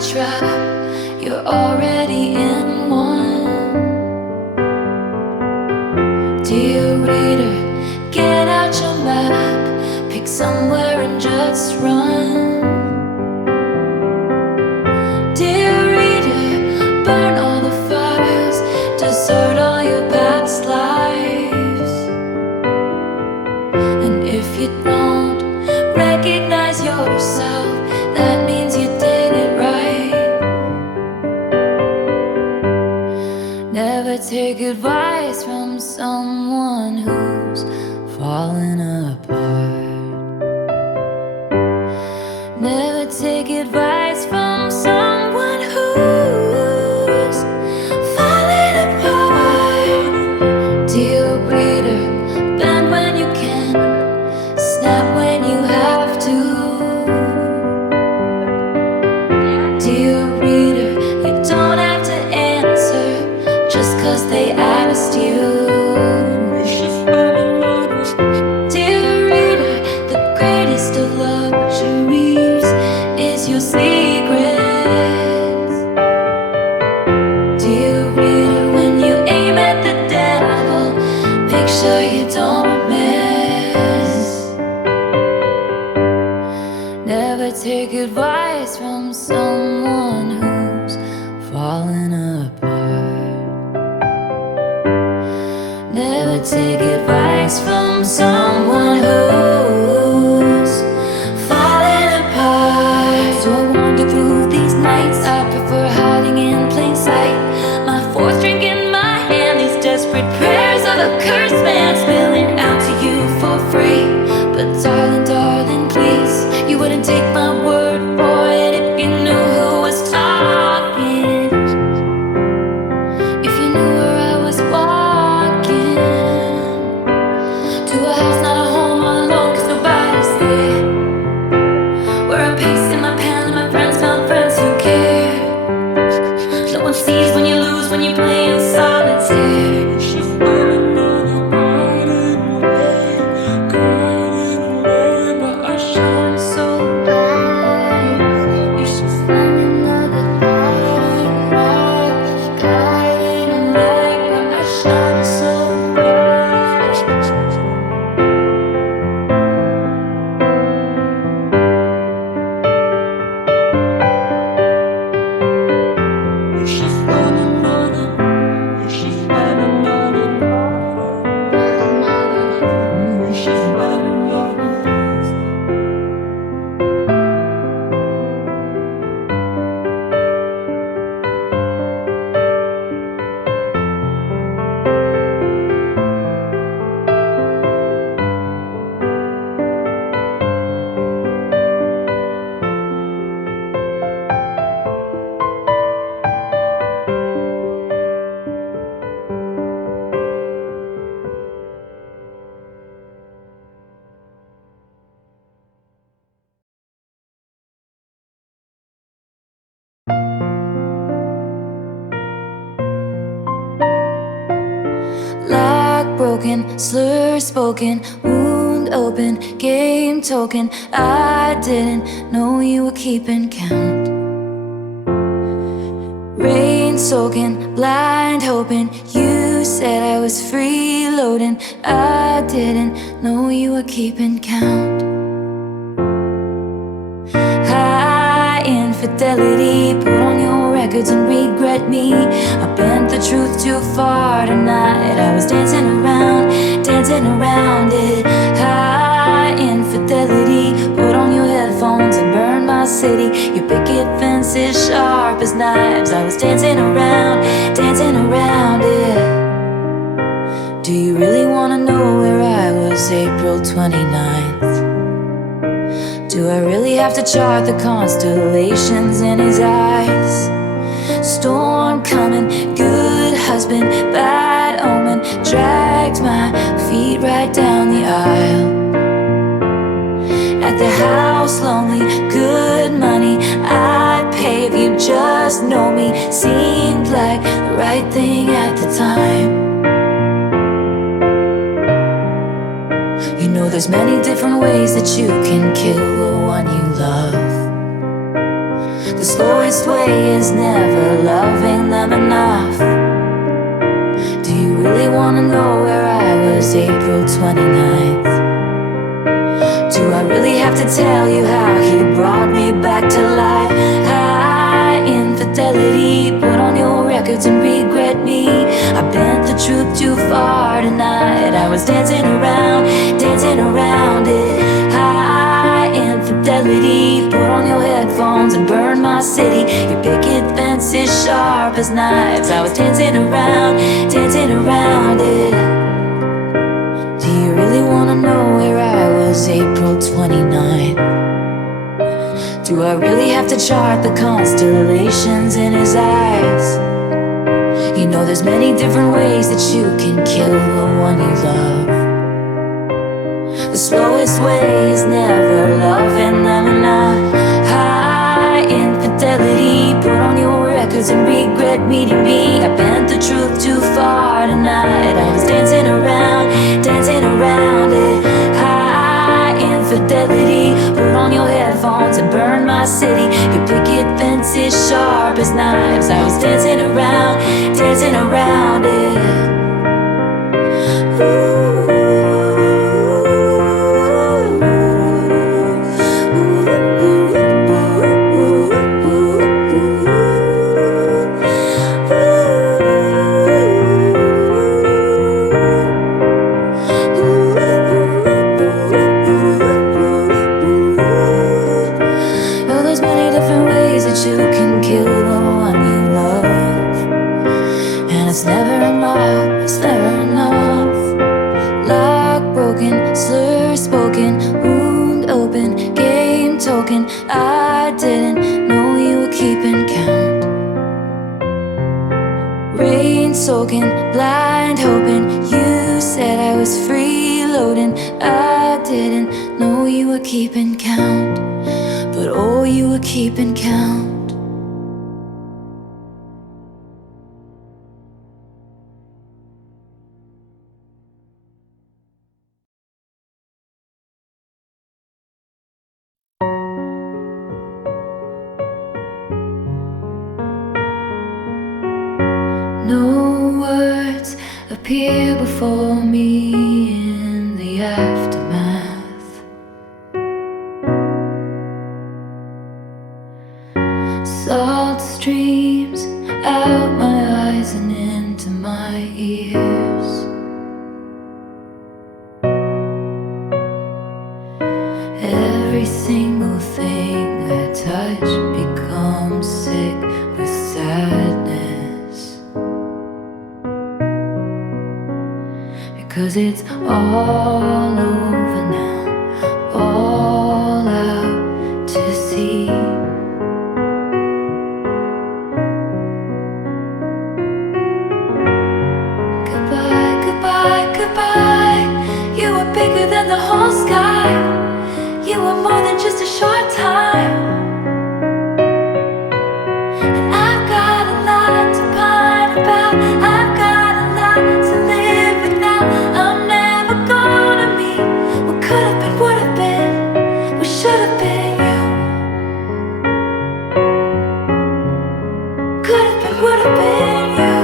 trap, you're already in one. Dear reader, get out your map, pick somewhere and just run. Dear reader, burn all the fires, desert all your past lives. And if you don't recognize yourself, that means you did it right. Never take advice from someone who's falling apart. Never take advice from someone who's falling apart. Dear reader, bend when you can, snap when you have to. Dear reader, you don't have to answer just 'cause they asked you. Dear reader, the greatest of luxuries is your secrets. Dear reader, when you aim at the devil, make sure you don't miss. Never take advice from someone who's falling apart. Never take advice from someone who's falling apart. So I wander through these nights, I prefer hiding in plain sight. My fourth drink in my hand, these desperate prayers of a cursed man spilling out to you for free. But darling, darling, please, you wouldn't take my word for it if you knew who was talking. If you knew where I was walking, to a house, not a home, all alone, 'cause nobody's there. Where I'm pacing my pen and my friends found friends who care. No one sees when you lose, when you play in solitaire. So bright, you should find another light, guiding a light where I shine so bright. You should find another, you should find another, you should find another. Lock broken, slur spoken, wound open, game token. I didn't know you were keeping count. Rain soaking, blind hoping. You said I was freeloading. I didn't know you were keeping count. High infidelity, put on your records and regret me. I bent the truth too far tonight. I was dancing around it. High infidelity, put on your headphones and burn my city. Your picket fence is sharp as knives. I was dancing around it. Do you really wanna know where I was April 29th? Do I really have to chart the constellations in his eyes? Storm coming, good husband, bad omen. Dragged my feet right down the aisle. At the house, lonely, good money. I'd pay if you just know me. Seemed like the right thing at the time. You know there's many different ways that you can kill the one you love. The slowest way is never loving them enough. Do you really wanna know where I was April 29th? Do I really have to tell you how he brought me back to life? High infidelity, put on your records and regret me. I bent the truth too far tonight. I was dancing around it. High infidelity, put on your headphones and burn my city. Your picket fence is sharp as knives. I was dancing around it. Do you really wanna know where I was April 29th? Do I really have to chart the constellations in his eyes? You know there's many different ways that you can kill the one you love. The slowest way is never loving them enough. High infidelity, put on your records and regret meeting me. I bent the truth too far tonight. I was dancing around it. High infidelity, put on your headphones and burn my city. Your picket fence is sharp as knives. I was dancing around it. You can kill the one you love, and it's never enough. Lock broken, slur spoken, wound open, game token. I didn't know you were keeping count. Rain soaking, blind hoping. You said I was freeloading. I didn't know you were keeping count, but oh, you were keeping count. No words appear before me in the aftermath. Salt streams out my eyes and into my ears. Every single thing I touch becomes sick with sadness, because it's all over now, all out to sea. Goodbye, goodbye, goodbye. You were bigger than the whole sky. You were more than just a short time. And I've got a lot to pine about. I've got a lot to live without. I'm never gonna meet what could have been, would have been, what should have been you. Could have been, would have been you.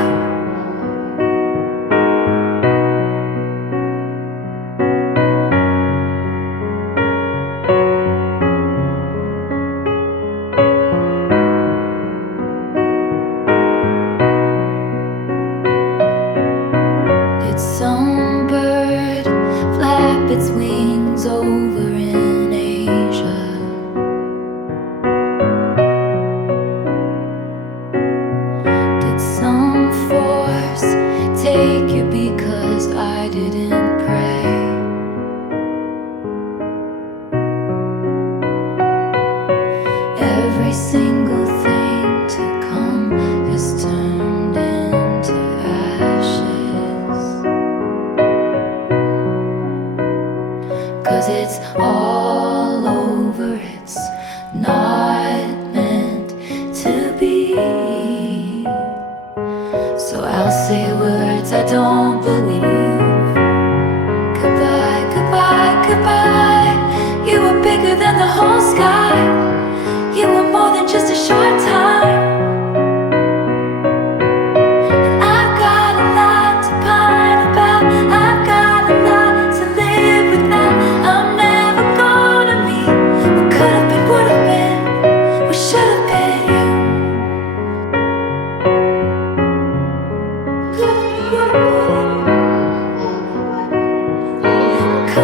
Did some bird flap its wings over in Asia? Did some force take you because I didn't pray? Every single thing to come has turned into ashes, 'cause it's all over, it's not meant to be. So I'll say words I don't believe. Goodbye, goodbye, goodbye. You were bigger than the whole sky. You were more than just a short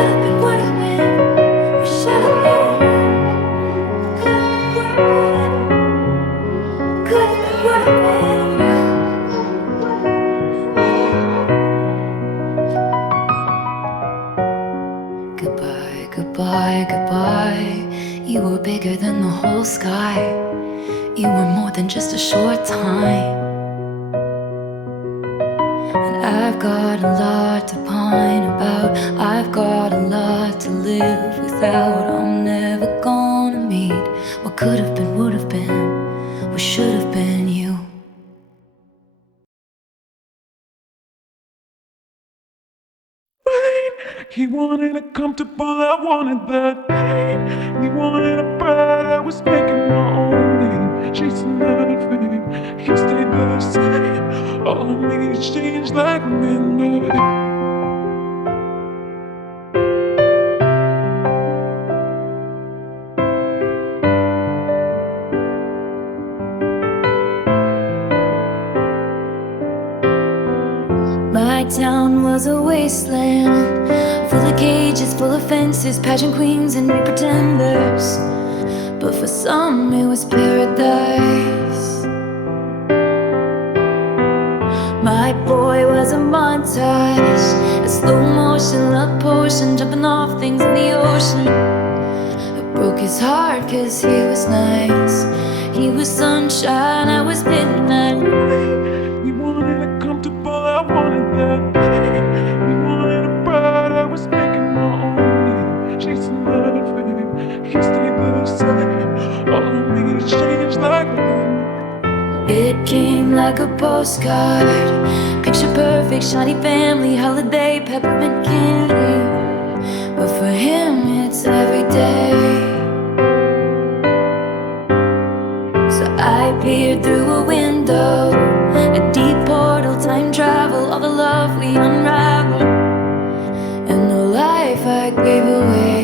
have been, would have been. We should have been. Could have been, would have been. Goodbye, goodbye, goodbye. You were bigger than the whole sky. You were more than just a short time. And I've got a lot to pine about. I've got a lot to live without. I'm never gonna meet what could have been, would have been, what should have been you. He wanted a comfortable, I wanted that pain. He wanted a bride, I was making my own name. Chasing that fame, he stayed the same. All of me changed like midnight. My town was a wasteland, full of cages, full of fences, pageant queens and pretenders. But for some it was paradise. My boy was a montage, a slow motion love potion, jumping off things in the ocean. It broke his heart cause he was nice. He was sunshine, I was midnight. He wanted a comfortable, I wanted that pain. He wanted a bride, I was making my own name. Chasing that fame, he stayed the same. All of me changed like midnight. It came like a postcard, picture perfect, shiny family, holiday, peppermint candy. But for him it's every day. So I peered through a window, a deep portal, time travel, all the love we unraveled, and the life I gave away.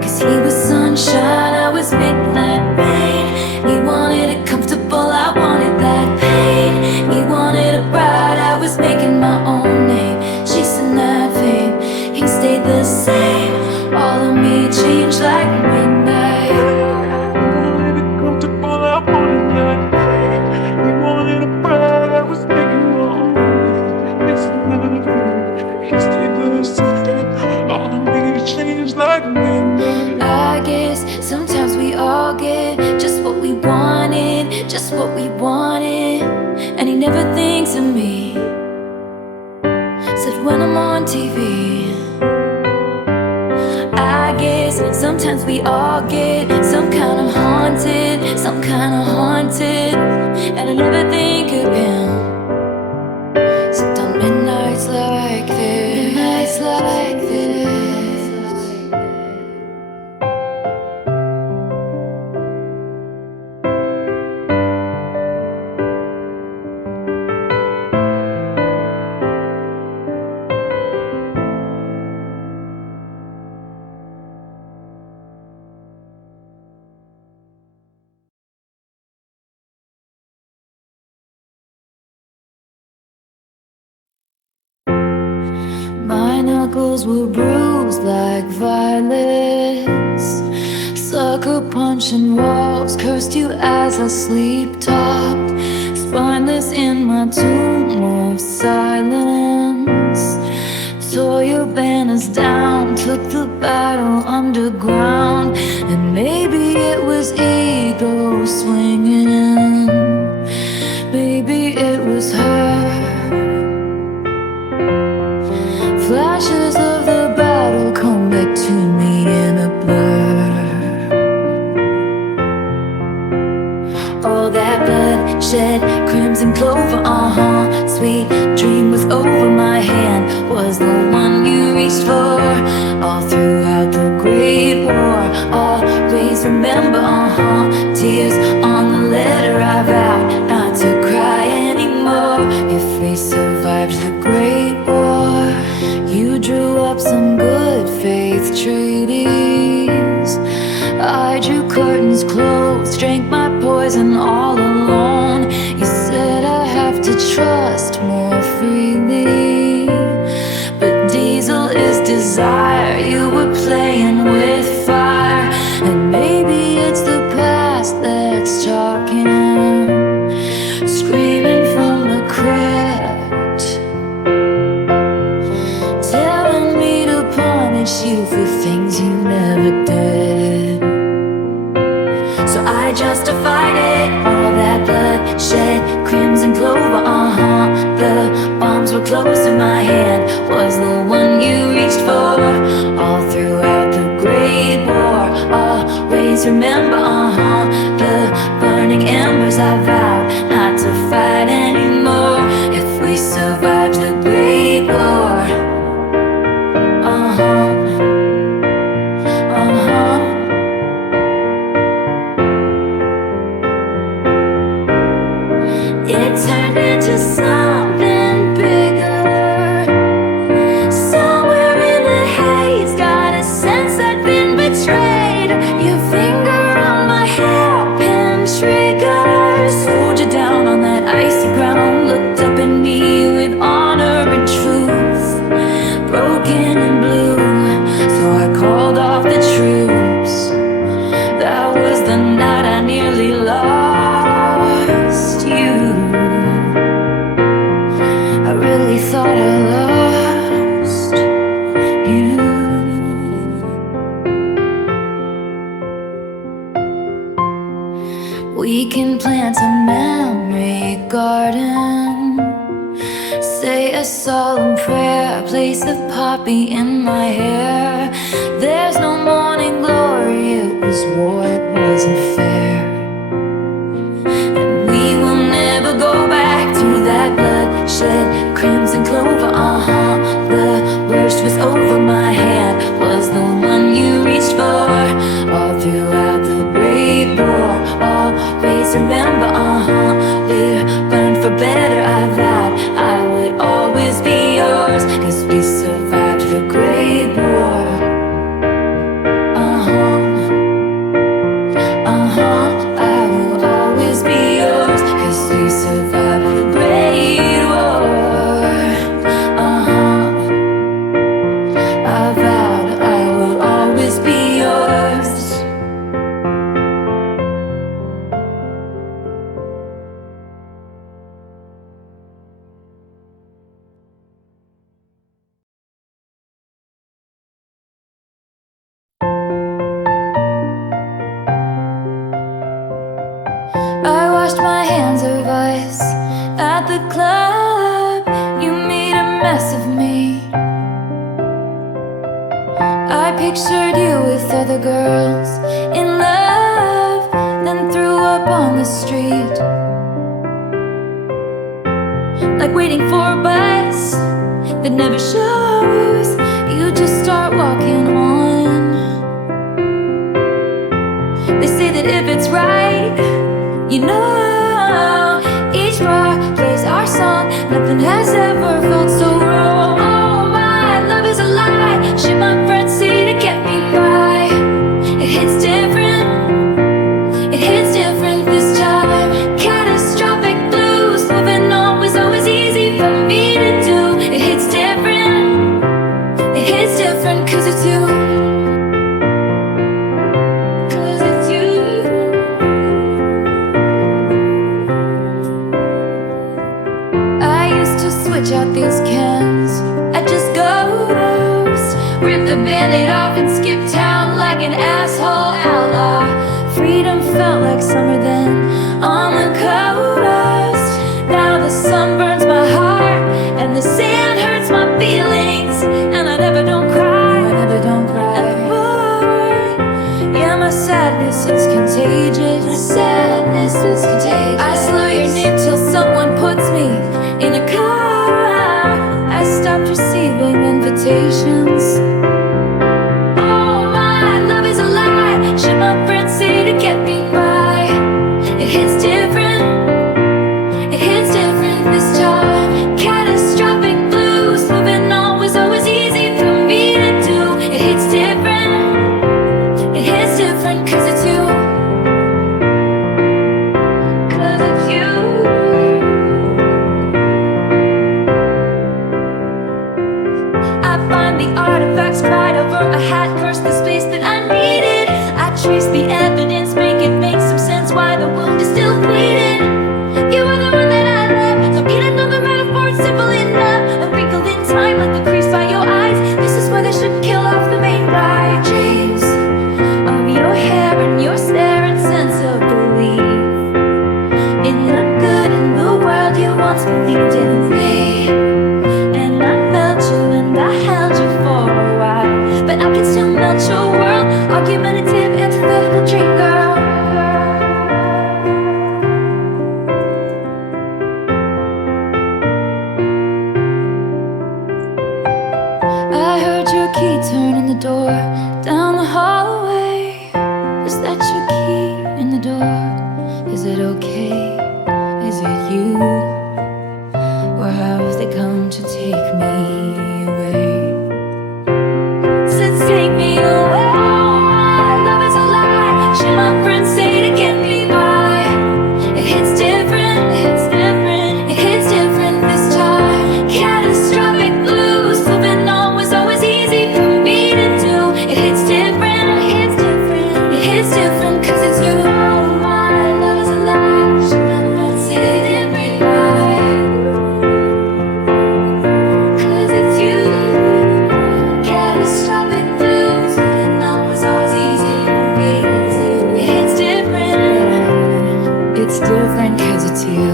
Cause he was sunshine, I was midnight rain. He wanted it comfortable, I wanted that pain. He wanted a bride, I was making my own name. Chasing that fame, he stayed the same. All of me changed like midnight. I guess sometimes we all get just what we wanted, just what we wanted. And he never thinks of me, said when I'm on TV. I guess sometimes we all get some kind of haunted, some kind of haunted. And I never think of him, except on midnights like this, midnights like this. My knuckles were bruised like violets, sucker punching walls, cursed you as I sleep-talked, spineless in my tomb of silence. Tore your banners down, took the battle underground, and maybe it was ego swinging, maybe it was her. Flashes of the battle come back to me in a blur. All that bloodshed, crimson clover, sweet dream was over my hand, was the one you reached for. All throughout the Great War, always remember, tears on the letter I vowed not to cry anymore. If we survived the Great War, you drew up some good faith treaties. I drew curtains closed, drank my poison all alone. You said I have to trust more freely, but diesel is desire. You things you never did. So I justified it, all that bloodshed, crimson clover, the bombs were close in my hand, was the one you reached for. All throughout the Great War, always remember, the burning embers. I vowed not to fight anymore if we survived the Great War. It turned into something bigger. Somewhere in the haze, got a sense I'd been betrayed. Your finger on my hairpin triggers. Hold you down on that icy ground. Looked up at me with honor and truth. Broken and blue, so I called off the troops. That was the night I nearly lost you. I really thought I lost you. We can plant a memory garden, say a solemn prayer, place a poppy in my hair. There's no morning glory, it was war, it wasn't fair. And we will never go back to that bloodshed, crimson clover, the worst was over, my hand was the one you reached for. All throughout the Great War, always remember, we're burned for better. I vowed I would always be yours, 'cause we survived the Great War. I will always be yours, 'cause we survived the Great War. I vowed I will always be yours. I washed my hands of ice at the club. You made a mess of me. I pictured you with other girls in love, then threw up on the street. Like waiting for a bus that never shows. You just start walking on. They say that if it's right, you know, each bar plays our song. Nothing has ever felt so wrong. Oh, my love is a lie. Shit my friends say to get me by. It hits different. It hits different this time. Catastrophic blues. Moving on was always easy for me to do. It hits different. It hits different 'cause it's you. Switch out these cans, I just ghost. Rip the band-aid off and skip town like an asshole outlaw. Freedom felt like summer then on the coast. Now the sun burns my heart and the sand hurts my feelings. And I never don't cry, I never don't cry. And boy, yeah, my sadness is contagious. My sadness is contagious. I slur your name till someone puts me in a car. I stopped receiving invitations. Oh, my love is a lie. Should my friends say to get me by? It hits different. It hits different this time. Catastrophic blues. Moving on was always easy for me to do. It hits different. It hits different 'cause it's you. 'Cause it's you. argumentative, antithetical dream girl. I heard your key turn in the door down the hallway. Is that your key in the door? Is it okay? Is it you? Or have they come to take me away? Said take me away. Love is a lie. Should my friends say to get me by? It hits different, it hits different, it hits different this time. Catastrophic blues, flipping on was always easy for me to do. It hits different, it hits different, it hits different 'cause it's you. My love is a lie. Should my friends say to get me by? 'Cause it's you. Catastrophic blues, flipping on was always easy for me to do. It hits different, it's different 'cause it's you.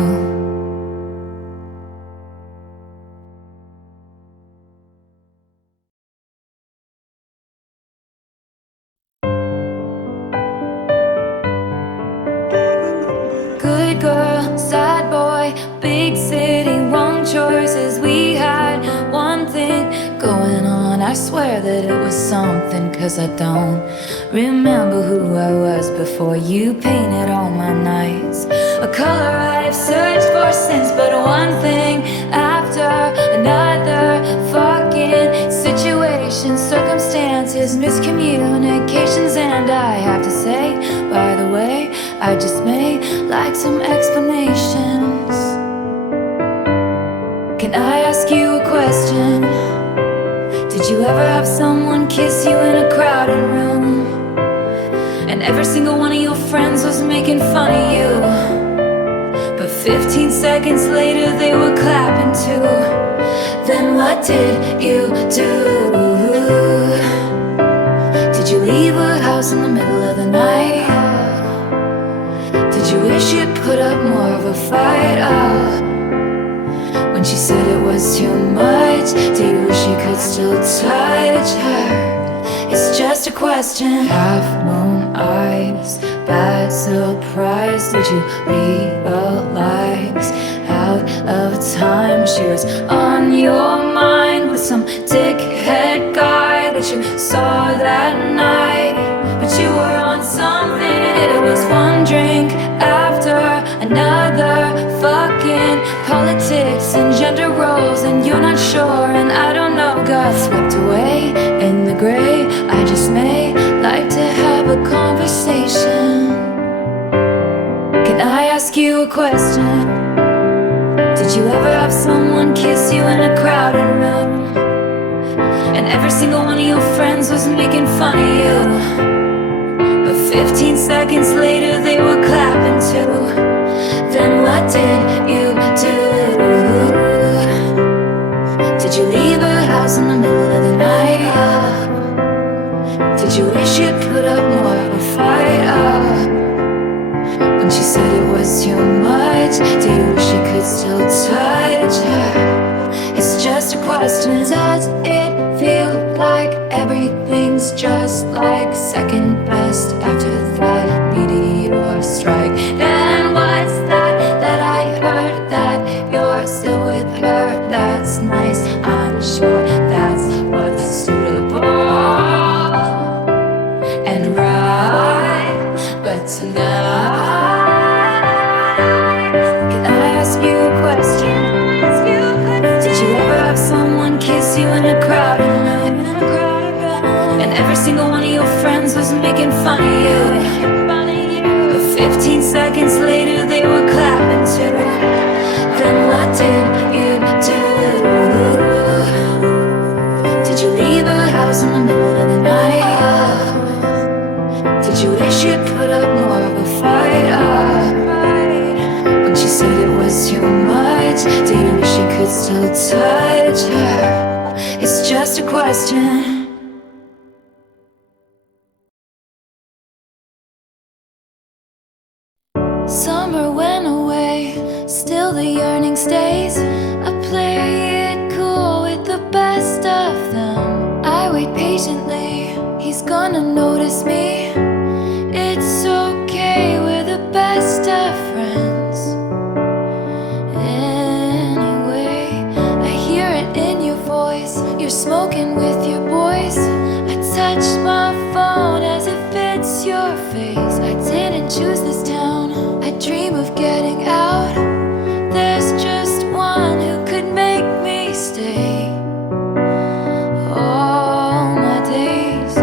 Good girl, sad boy, big city, wrong choices. We had one thing going on. I swear that it was something, 'cause I don't remember who I was before you painted all my nights a color I've searched for since. But one thing after another, fucking situations, circumstances, miscommunications. And I have to say, by the way, I just may like some explanations. Can I ask you a question? Did you ever have someone kiss you in a crowded room, and every single one of your friends was making fun of you, but 15 seconds later they were clapping too? Then what did you do? Did you leave her house in the middle of the night? Did you wish you'd put up more of a fight? Oh, when she said it was too much, do you wish you could still touch her? It's just a question. Half moon eyes, bad surprise. Did you realize out of time she was on your mind with some dickhead guy that you saw that night? But you were on something. It was one drink after another, fucking politics and gender roles, and you're not sure, and I don't know. Got swept away in the gray. I just may like to have a conversation. Can I ask you a question? Did you ever have someone kiss you in a crowded room, and every single one of your friends was making fun of you, but 15 seconds later they were clapping too? Then what did you do? Did you leave her house in the middle of the night? Did you wish you'd put up more of a fight? When she said it was too much, do you wish you could still touch her? It's just a question. Does it feel like everything's just like second best after that meteor strike? And what's that I heard, that you're still with her? That's nice, I'm sure that's what's suitable and right. But tonight, can I ask you a question? Did you ever have someone kiss you in a crowded room, and every single one of your friends was making fun of you, but 15 seconds later they were clapping too? Then what did you do? Did you leave her house in the middle of the night? Did you wish you'd put up more of a fight? When she said it was too much, do you wish you could still touch her? It's just a question. Summer went away, still the yearning stays. I play it cool with the best of them. I wait patiently me, he's gonna notice me. It's okay, we're the best of friends. Anyway, I hear it in your voice. You're smoking with your boys. I touch my phone as it fits your face. I didn't choose this town, I dream of getting out. There's just one who could make me stay. All my days,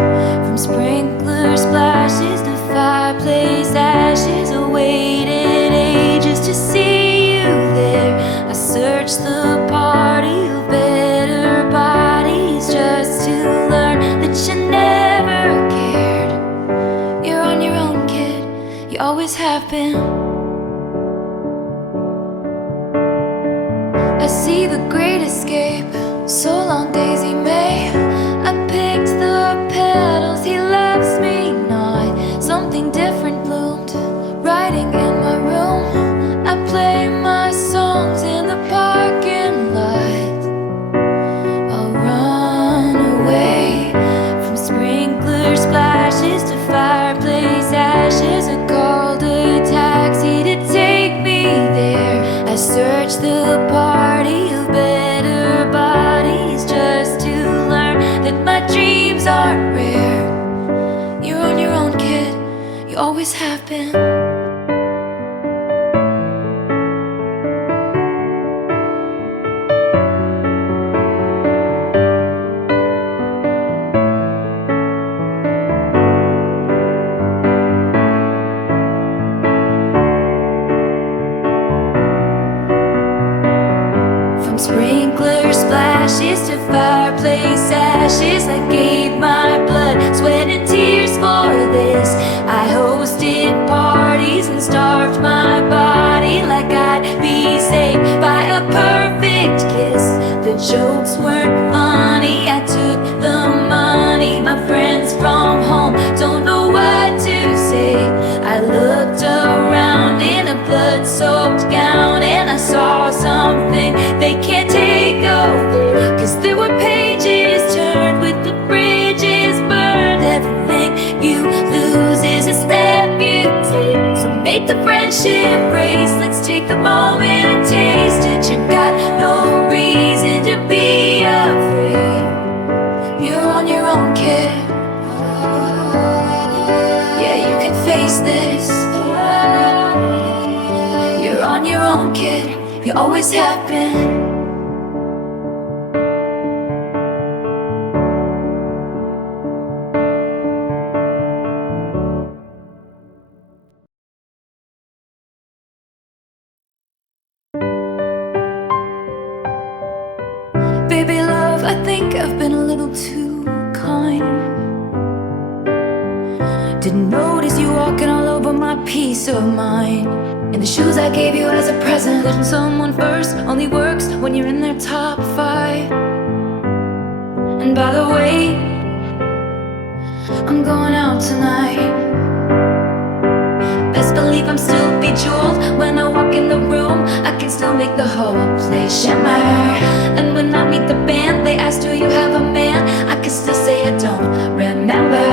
from sprinkler splashes to fireplace ashes, I waited ages to see you there. I searched the party of better bodies just to learn that you never cared. You're on your own, kid, you always have been. I see the great escape. So long, Daisy May. I picked the petals, he loves me not. Something different bloomed, writing in my room. I play my songs in the parking lot. I'll run away from sprinkler splashes to fireplace ashes. I called a taxi to take me there. I searched the party of better bodies just to learn that my dreams aren't rare. You're on your own, kid, you always have been. Sprinkler splashes to fireplace ashes, I gave my blood, sweat and tears for this. I hosted parties and starved my body like I'd be saved by a perfect kiss. The jokes weren't funny, I took the money. My friends from home don't know what to say. I looked around in a blood-soaked gown and I saw something they can't take over. Cause there were pages turned with the bridges burned. Everything you lose is a step you take. So make the friendship race, let's take the moment and taste it. You got no reason to be afraid. You're on your own, kid. Yeah, you can face this. You're on your own, kid, you always have been. Baby love, I think I've been a little too kind. Didn't notice you walking all over my peace of mind. And the shoes I gave you as a present. Putting someone first only works when you're in their top 5. And by the way, I'm going out tonight. Best believe I'm still bejeweled. When I walk in the room, I can still make the whole place shimmer. And when I meet the band, they ask, do you have a man? I can still say I don't remember.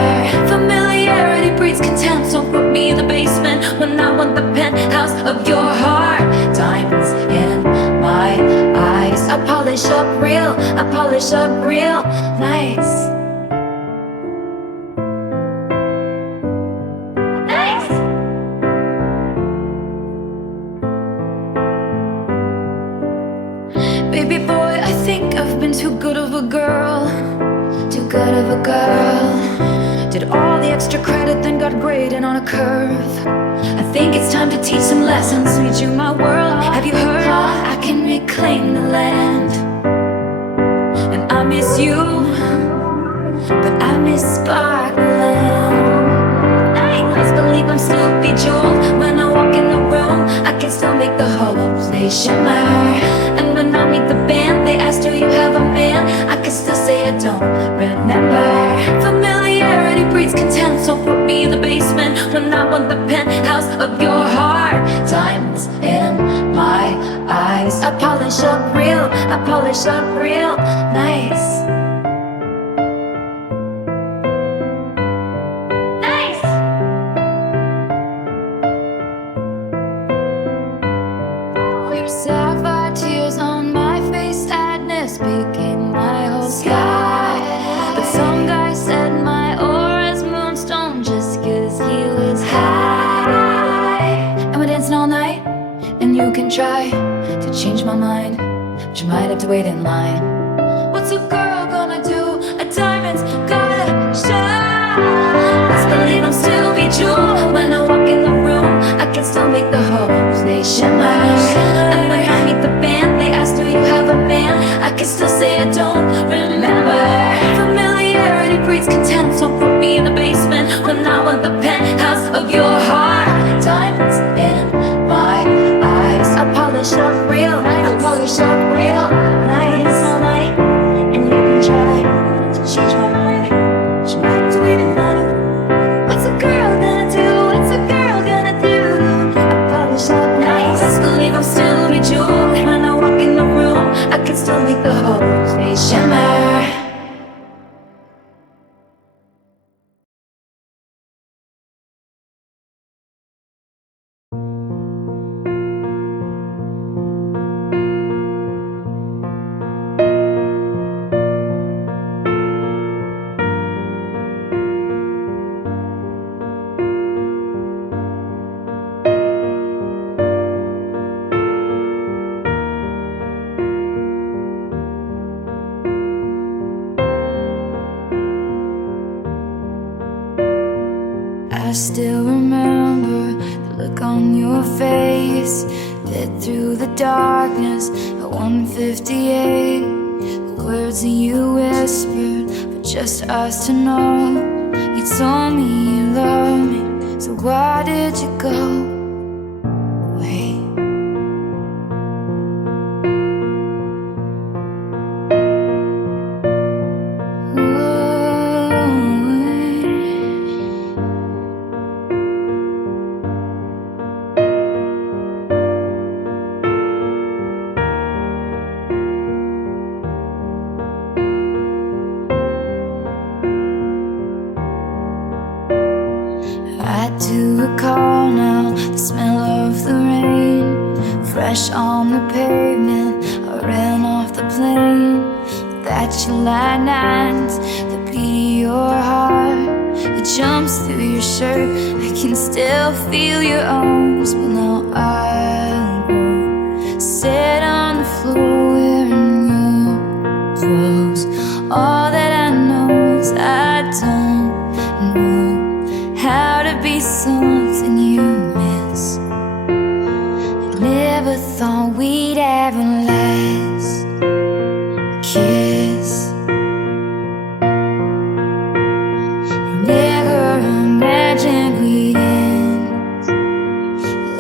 Familiarity breeds contempt, so put me in the basement when I want the penthouse of your heart. Diamonds in my eyes, I polish up real nice. Baby boy, I think I've been too good of a girl. Too good of a girl. Did all the extra credit, then got graded on a curve. I think it's time to teach some lessons. Read you my world, have you heard? I can reclaim the land. And I miss you, but I miss sparkling. Best believe I'm still bejeweled. When I walk in the room, I can still make the whole place shimmer. And when I meet the band, they ask, do you have a man? I can still say I don't remember. Familiarity breeds contempt, so put me in the basement when I want the penthouse of your heart. Diamonds in my eyes, I polish up real nice. try to change my mind, but you might have to wait in line. What's a girl gonna do? A diamond's gotta shine. Best believe I'm still bejeweled. When I walk in the room, I can still make the hoes, they shimmer. And when I meet the band, they ask, do you have a man? I can still say I don't remember. Familiarity breeds contempt, so put me in the basement when I want the penthouse of your heart. Diamonds in my eyes, I polish up real nice. I polish up real nice all night. And you can try to change my mind, but you might have to wait in line. What's a girl gonna do? What's a girl gonna do? I polish up nice. Best believe I'm still bejeweled. When I walk in the room, I can still make the hoes, they shimmer. I still remember the look on your face, lit through the darkness at 1:58. The words that you whispered for just us to know. You told me you loved me, so why did you go away? I do recall now the smell of the rain, fresh on the pavement. I ran off the plane. That July night, the beat of your heart, it jumps through your shirt. I can still feel your arms, but now I'll go sit on the floor wearing your clothes. All that I know is I don't know how to be something you miss. I never thought we'd have a last kiss. I never imagined we'd end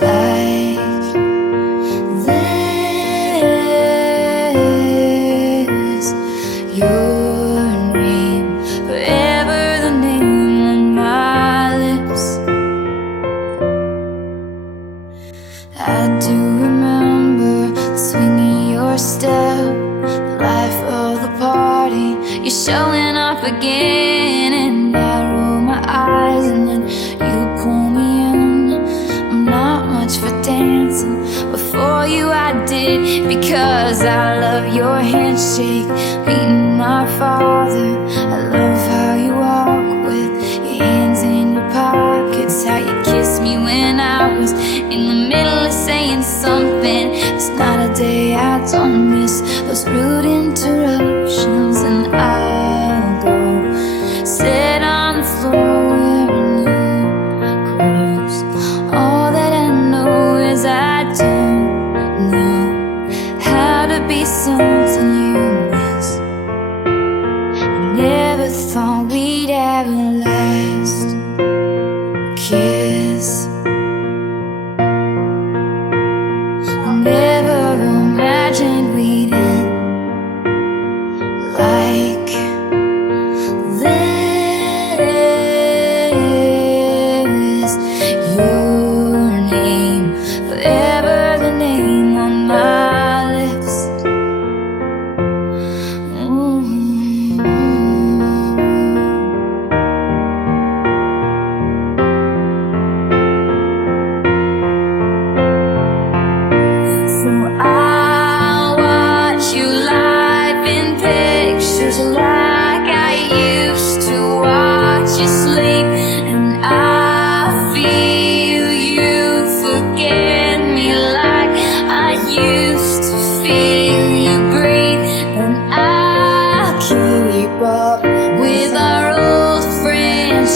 like this. Your name forever, the name on my lips. I do remember the swing of your step, the life of the party. You're showing off again, and I roll my eyes, and then you pull me in. I'm not much for dancing, but for you I did, because I love your handshake, meeting my father. I love how you walk with your hands in your pockets, how you kissed me when I was in the middle of saying something. It's not a day I don't miss those rude interruptions. And I'll go sit on the floor wearing your clothes. All that I know is I don't know how to be something you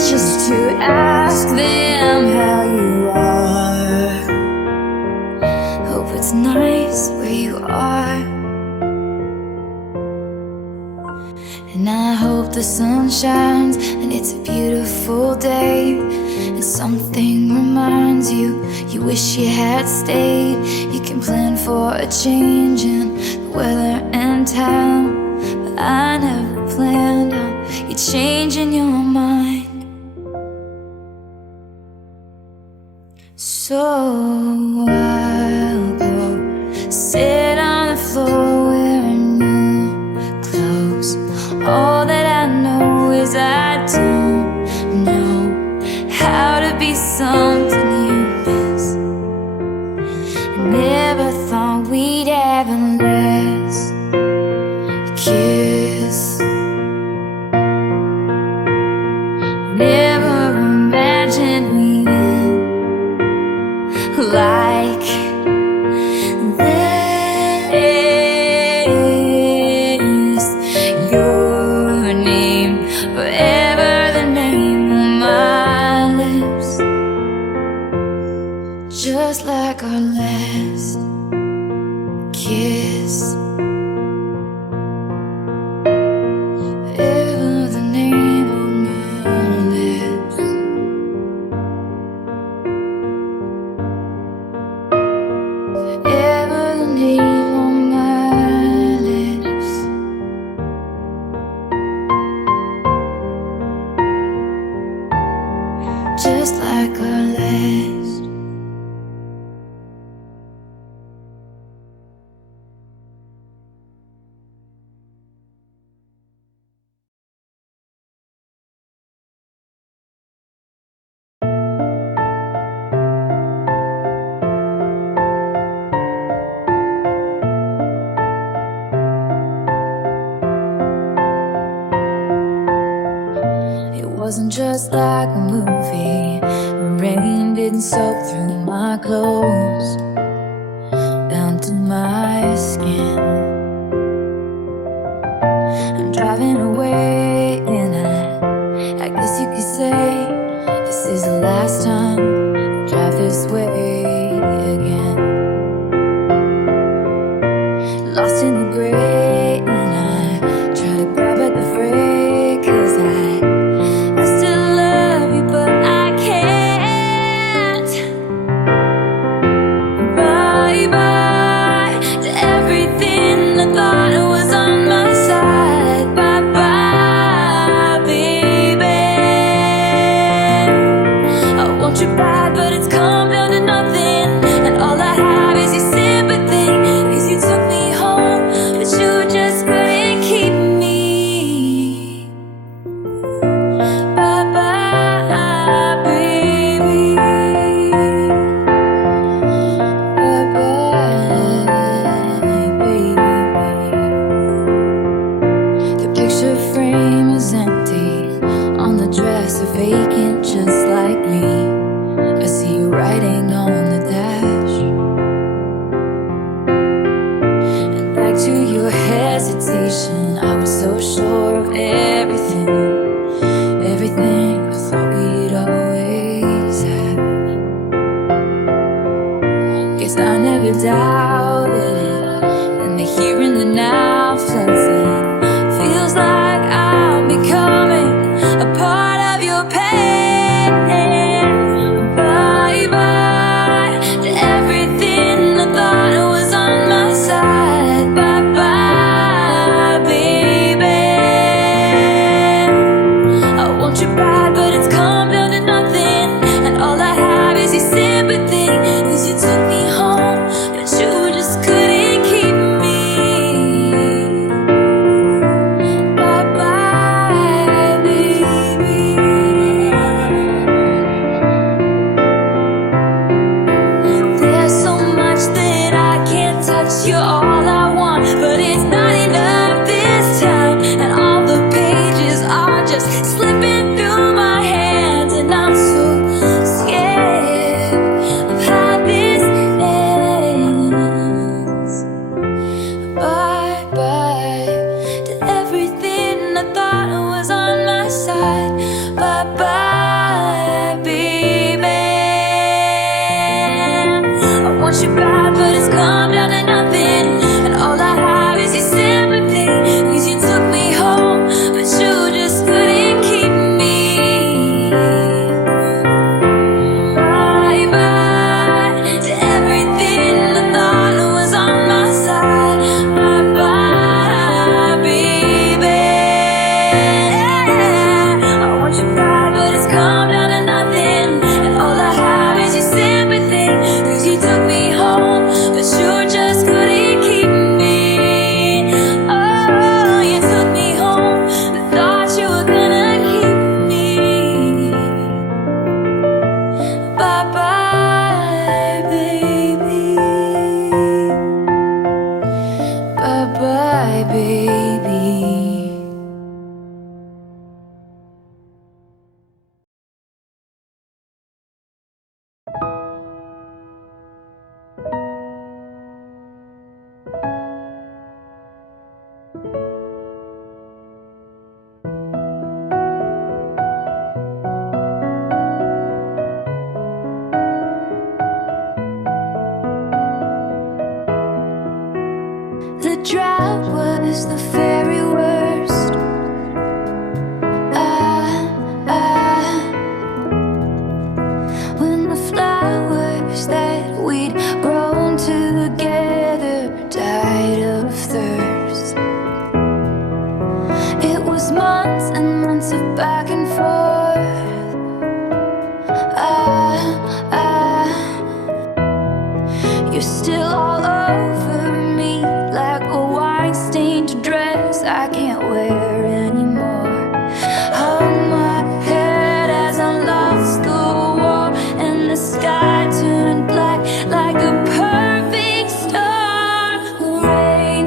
just to ask them how you are. Hope it's nice where you are. And I hope the sun shines and it's a beautiful day, and something reminds you you wish you had stayed. You can plan for a change in the weather and time, but I never planned on you changing your mind. So I'll go sit on the floor wearing new clothes. All that I know is I don't know how to be something you miss. I never thought we'd have a last kiss. Never imagined we'd end like this. Your name forever, the name on my lips, just like our last kiss. Forever, the name on my lips. Forever, the name on my lips. Just like our last. It wasn't just like a movie. The rain didn't soak through my clothes down to my skin. I'm driving away, and I guess you could say this is the last time I drive this way again. Lost in the gray, and I try to grab at the fray, 'cause I still love you, but I can't. Bye bye to everything I thought was on my side. Bye bye, baby. I want you bad, but it's come down to nothing, and all I have is your sympathy. 'Cause you took me home, but you just couldn't keep me. Bye bye, baby. Bye bye, baby. The picture frame is empty, on the dresser vacant, just like me. I see you writing on the dash, and back to your hesitation. I was so sure of everything, everything I thought we'd always have. Guess I never doubted it, and the here and the now floods in. Feels like I'm becoming a part of your pain. Bye bye to everything I thought was on my side. Bye bye, baby. I want you bad, but it's come down to nothing, and all I have is your sympathy. 'Cause you took me home, but you just couldn't keep me. Bye bye, baby. want you bad, but it's come down to nothing. And all I have is your sympathy. 'Cause you took me home, but you just couldn't keep me. Bye bye to everything I thought was on my side. Bye bye, baby. I want you bad, but it's come down to nothing. And all I have is your sympathy. 'Cause you took me home, but you just couldn't keep me. Oh, you took me home, but thought you were gonna keep me. Bye bye, baby. Bye bye, baby. The drought was the very worst. When the flowers that we'd grown together died of thirst. It was months and months of back and forth. You're still all over me like a wine-stained dress I can't wear anymore. Hung my head as I lost the war, and the sky turned black like a perfect storm. Rain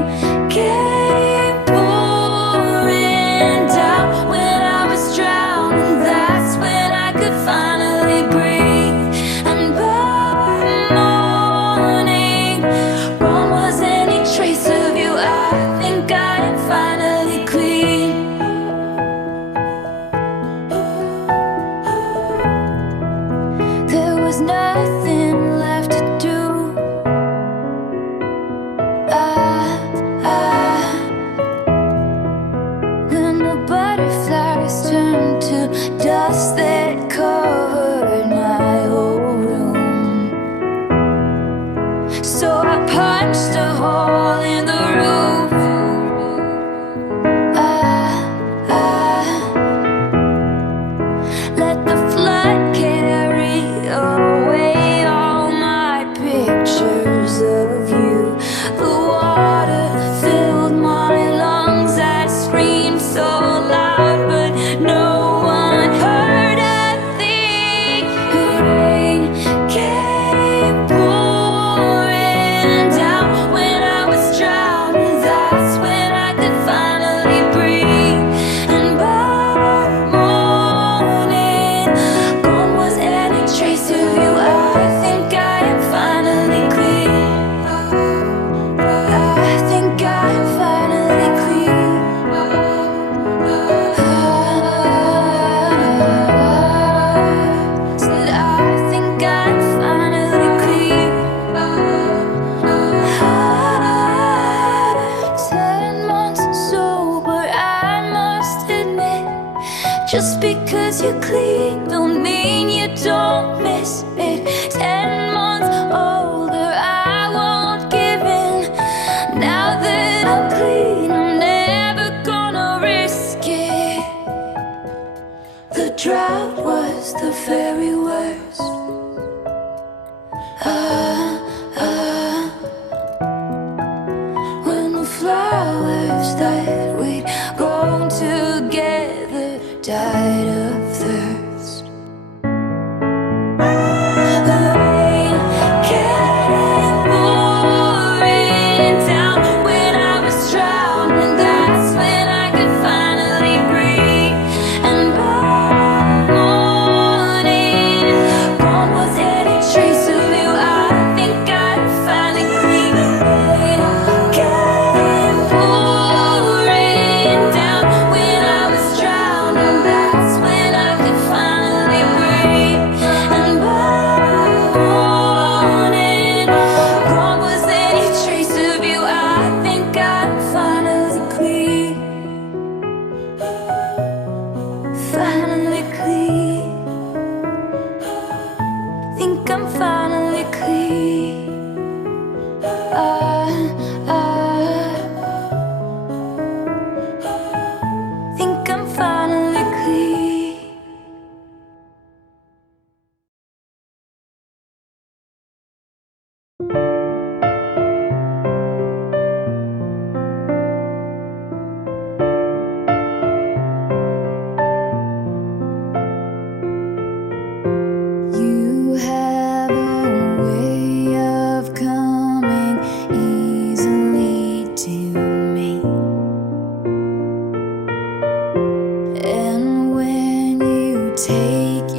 came pouring down when I was drowning. That's when I could finally breathe. And by morning, gone was any trace of you. I think I am finally clean. There was nothing left to do. When the butterflies turned to dust that covered my whole room. So I punched a hole in the roof. Let the flood carry away all my pictures of you. The water filled my lungs. I screamed so loud, but no one heard a thing. Rain came pouring down when I was drowning. That's when I could finally breathe. And by morning, gone was any trace of you. I think I am finally clean. I think I am finally clean. Said I think I'm finally clean. 10 months sober, I must admit. Just because you're clean don't mean you don't miss it. 10 months older, I won't give in. Now that I'm clean, I'm never gonna risk it. The drought was the very worst. When the flowers that we'd grown together died of thirst. The rain came pouring down when I was drowning. That's when I could finally breathe. And by morning,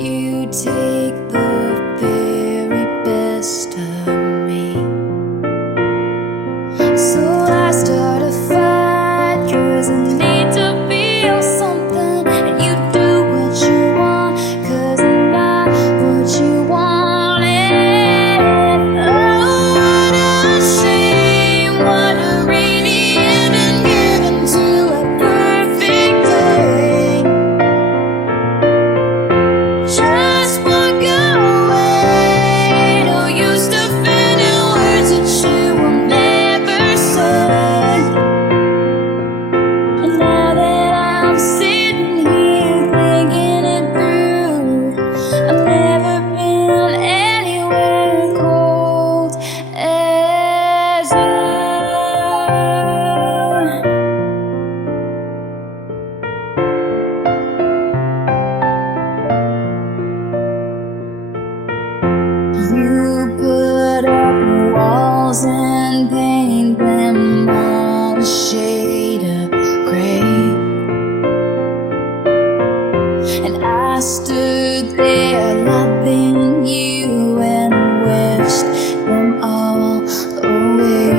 You take the very best of me. So I start a fight, 'cause I need to feel something. And you do what you want, 'cause I'm not what you wanted. Oh, what a shame, what a rainy ending, given to a perfect day. Just walk away, no use defending words that you will never say. And now that I'm sitting here thinking it through, I've never been anywhere cold as you. You put up walls and paint them all a shade of gray. And I stood there loving you and wished them all away.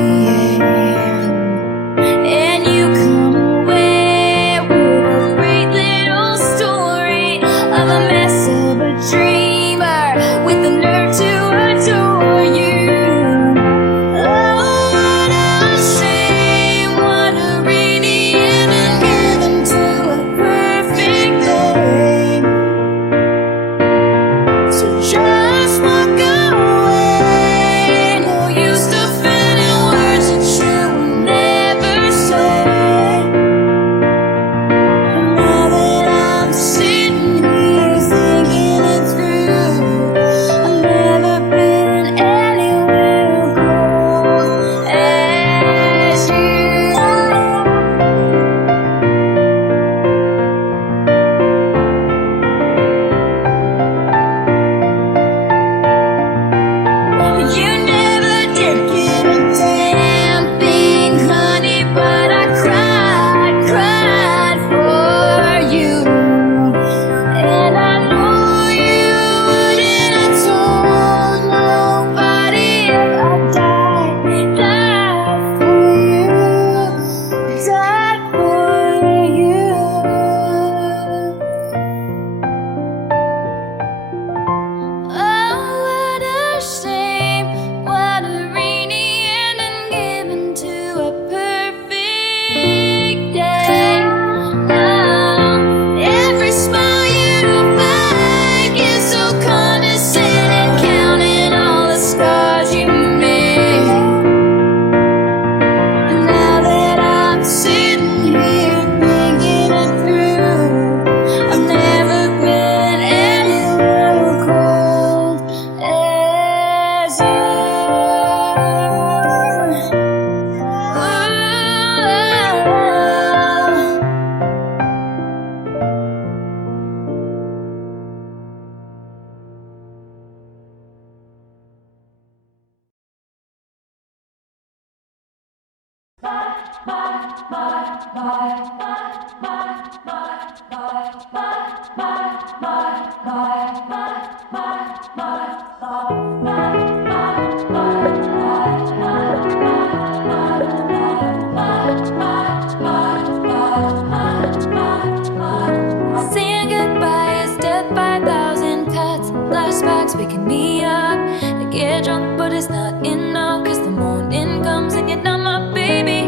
And you come away with a great little story of a mess of a dreamer with the nerve to adore you. Oh, what a shame, what a rainy ending, given to a perfect day. So just walk away, no use defending words that you will never say. And now that I'm sitting here thinking it through, I've never been anywhere cold as you. You never did get a damn thing, honey, but I cried for you. And I know you wouldn't have told nobody if I died for you, died for you. Oh, what a shame, what a rainy ending, given to a perfect day. Oh, every smile you make is so condescending, counting all the scars you made. And now that I'm sitting here thinking it through, I've never been anywhere cold as you. Saying goodbye is death by a thousand cuts. Flashbacks waking me up. I get drunk, but it's not enough, 'cause the morning comes and you're not my baby.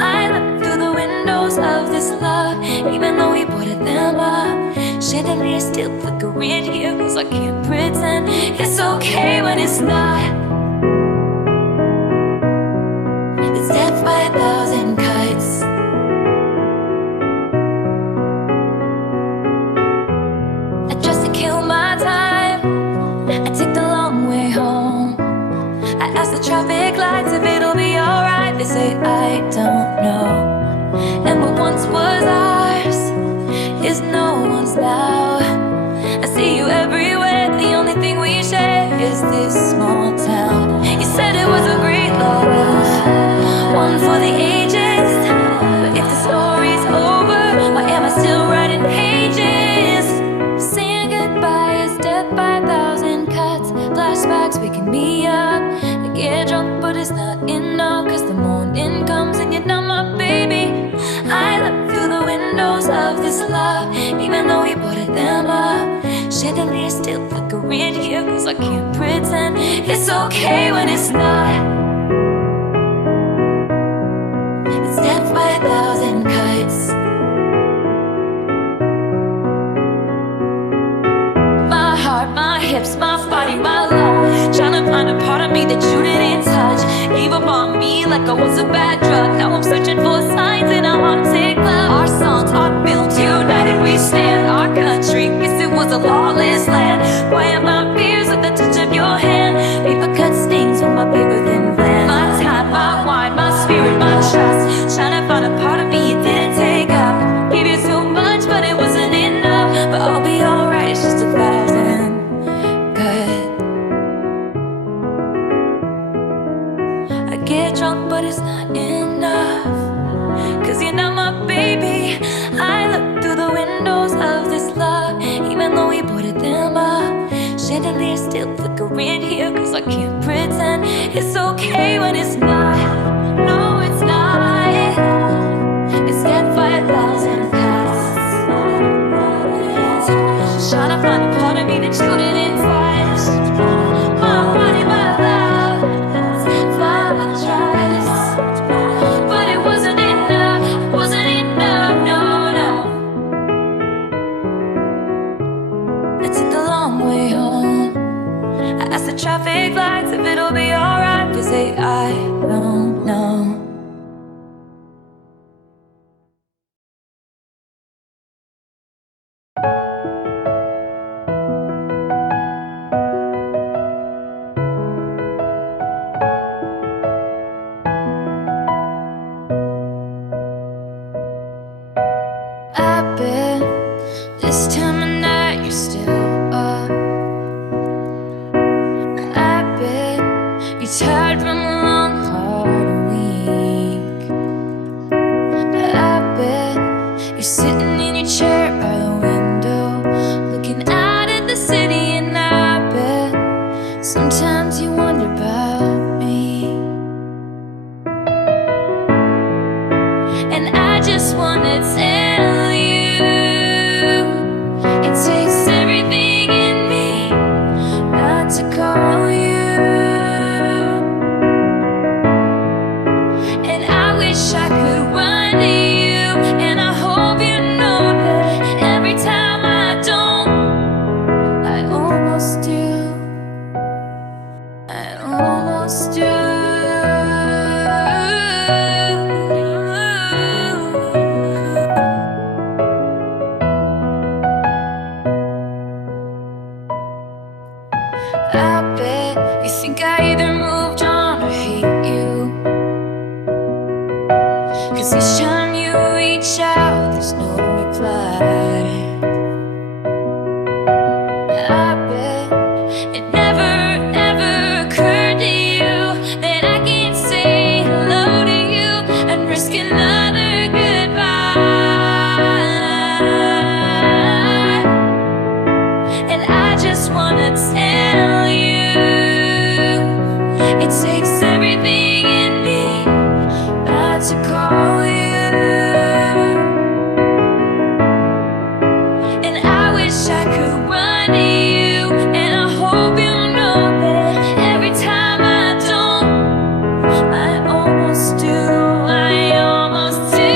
I look through the windows of this love, even though we boarded them up. Chandelier still flickering here, 'cause I can't pretend it's okay when it's not. It's death by a thousand cuts. I just to kill my time, I took the long way home. I asked the traffic lights if it'll be alright. They say I don't know. And what once was ours is no one's now. I see you everywhere, the only thing we share is this small town. You said it was a great love, one for the ages. But if the story's over, why am I still writing pages? Saying goodbye is flashbacks waking me up. I get drunk, but it's not enough, cause the morning comes and you're not my baby. I look through the windows of this love, even though we boarded them up. Chandelier still flickering here, cause I can't pretend it's okay when it's not. It's death by 1,000 cuts. My heart, my hips, my body, my love, trying to find a part of me that you didn't touch. Gave up on me like I was a bad drug. Now I'm searching for signs in a haunted club. Our songs are built, united we stand. Our country, guess it was a lawless land. Quiet my fears with the touch of your hand. Paper cut stains on my paper thin plan. My time, my wine, my spirit, my trust, trying to find a part of me you didn't take up. Gave you so much, but it wasn't enough. But I'll be alright, it's just 1,000 cuts. I get drunk, but it's not enough, cause you're not my baby. I look through the windows of this love, even though we boarded them up. Chandelier still flickering here, cause I can't pretend it's okay when it's not. No, it's not. It's death by 1,000 cuts. Trying to find a part of me that you didn't touch. My body, my love, my trust. But it wasn't enough, it wasn't enough, no, no. I took the long way home. I asked the traffic lights if it'll be alright, they say I don't know. I bet this time of night you're still up. I bet you're tired from a long, hard week. I bet you're sitting in your chair by the window, looking out at the city, and I bet sometimes you wonder about me. And I just wanna tell you, it takes everything in me not to call you. And I wish I could run to you, and I hope you know that every time I don't, I almost do. I almost do. I bet you think I either moved on or hate you, cause each time you reach out there's no reply. I bet it never ever occurred to you that I can't say hello to you and risk another goodbye. And I just wanna tell you, it takes everything in me not to call you. And I wish I could run to you, and I hope you know that every time I don't, I almost do. I almost do.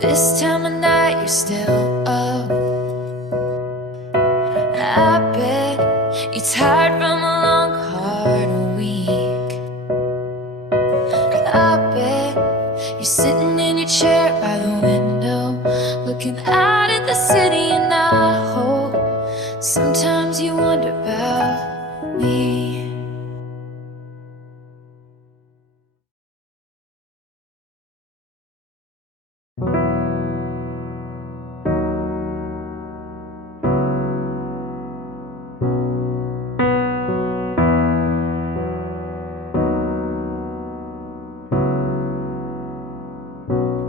This time of night you're still up. I bet you're tired from a long, hard week. I bet you're sitting in your chair by the window, looking out at the city, and I hope sometimes you wonder about me.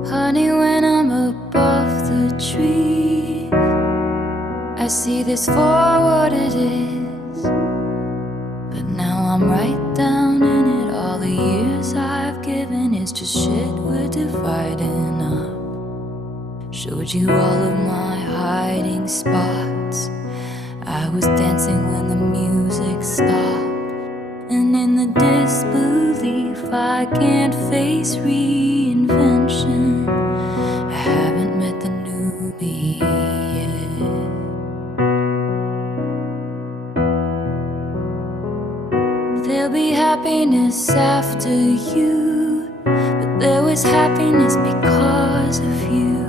Honey, when I'm above the tree, I see this for what it is. But now I'm right down in it. All the years I've given is just shit we're dividing up. Showed you all of my hiding spots. I was dancing when the music stopped. And in the disbelief I can't face reinvention, I haven't met the new me yet. There'll be happiness after you, but there was happiness because of you.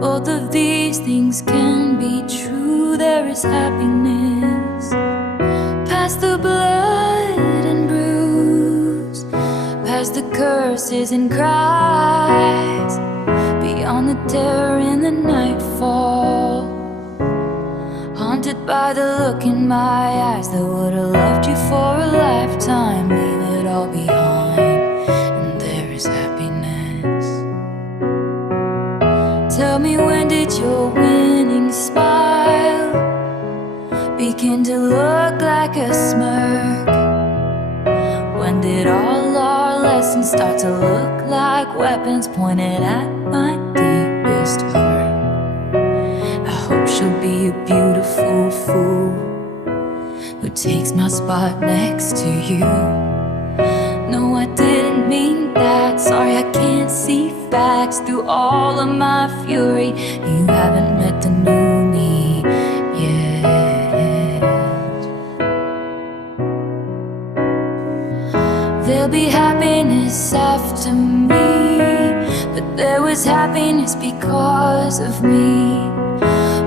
Both of these things can be true. There is happiness past the blood and bruise, past the curses and cries, beyond the terror in the nightfall. Haunted by the look in my eyes that would have left you for a lifetime. Leave it all behind, and there is happiness. Tell me, when did your winning smile begin to look like a smirk? When did all our lessons start to look like weapons pointed at my deepest heart? I hope she'll be a beautiful fool who takes my spot next to you. No, I didn't mean that. Sorry, I can't see facts through all of my fury. You haven't met the new me yet. There'll be happiness after me, but there was happiness because of me.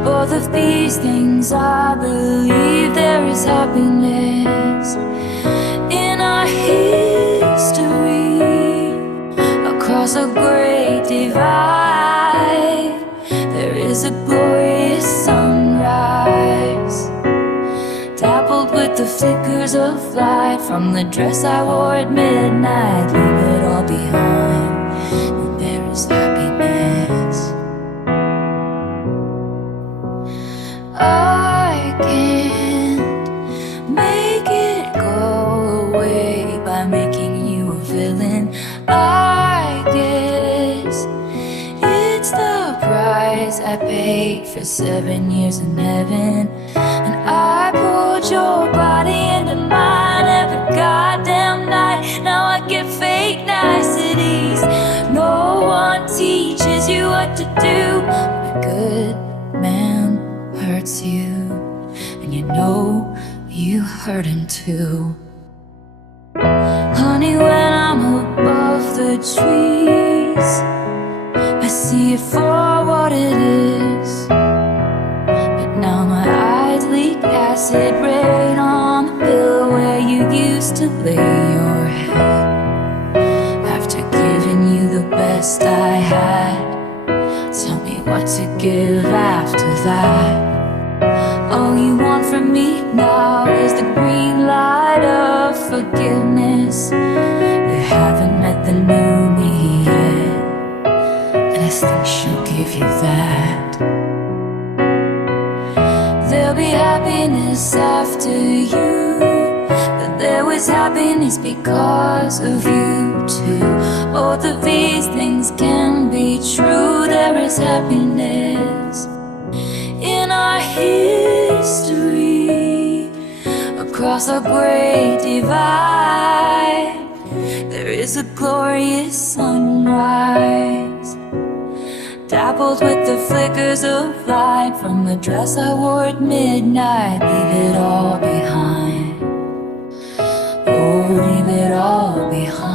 Both of these things I believe. There is happiness in our history. Across a great divide, there is a glorious sunrise, dappled with the flickers of light from the dress I wore at midnight. Leave it all behind, and there is happiness. I can't make it go away by making you a villain. I guess it's the price I paid for 7 years in heaven. And I pulled your body into mine every goddamn night. Now I get fake niceties. No one teaches you what to do. A good man hurts you, and you know you hurt him too. Honey, when I'm above the trees, I see it for what it is. But now my eyes leak acid rain on the pillow where you used to lay your head. After giving you the best I had, tell me what to give after that. All you want from me now is the green light of forgiveness. You haven't met the new me yet, and I think she'll give you that. There'll be happiness after you, but there was happiness because of you too. Both of these things can be true. There is happiness in our history. Across a great divide, there is a glorious sunrise, Dappled with the flickers of light from the dress I wore at midnight. Leave it all behind. Oh, leave it all behind.